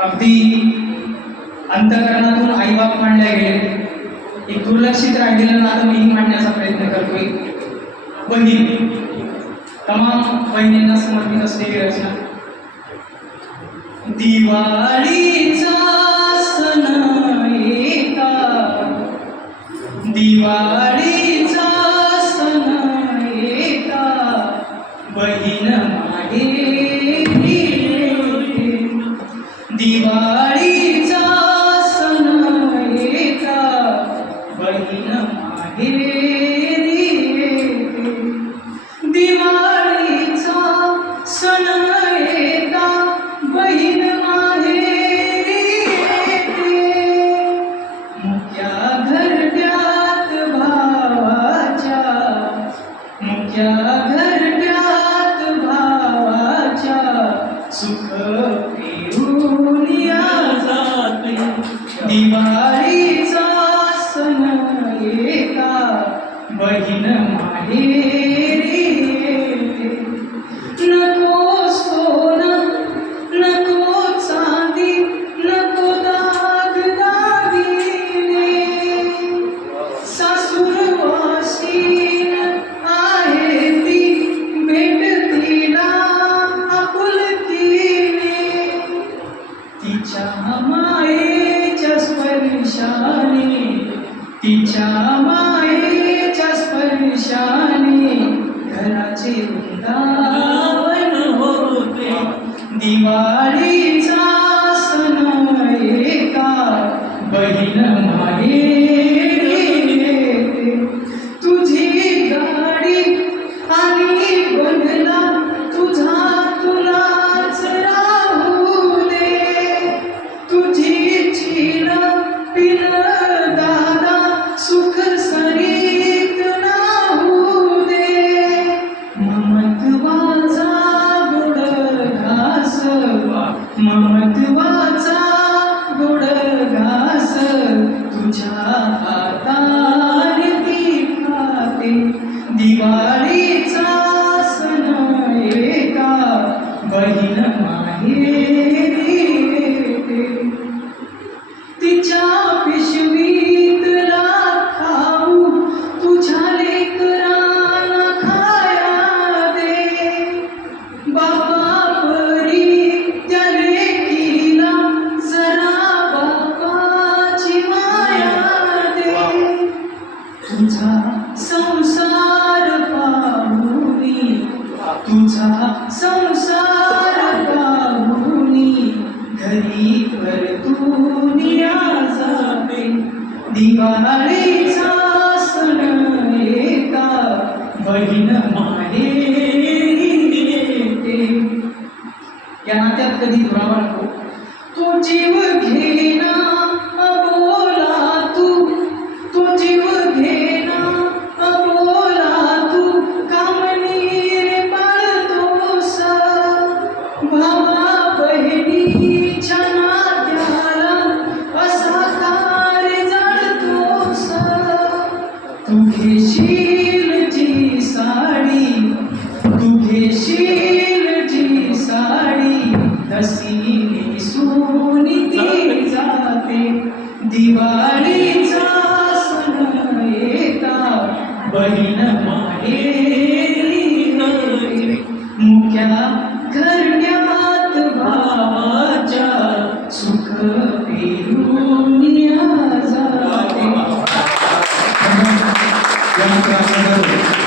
अगदी अंतकरणातून आईबाप मांडले गेले. एक दुर्लक्षित राहिलेलं नातं मीही मांडण्याचा प्रयत्न करतोय. बहीण. तमाम बहिणींना समर्पित असलेली रचना. दिवाळीचा सण येता दिवाळी सुख पेरून या जाते. दिवा तिच्या मायेच्या स्पर्शाने घराचे वृंदावन होते. दिवाळीचा सण एका बहीण माहेरी महत्त्वाचा गुड घास तुझ्या हाता तुझा संसार पाहुनी घरी परतूनिया जाते दिवाळीचा सण एका बहीण माहेरी येते. या नात्यात कधी दुरावा नको दिवाळीचा सण येता बहीण माहेरी येते. मुक्या घरण्यात भावाच्या सुख पेरून जाते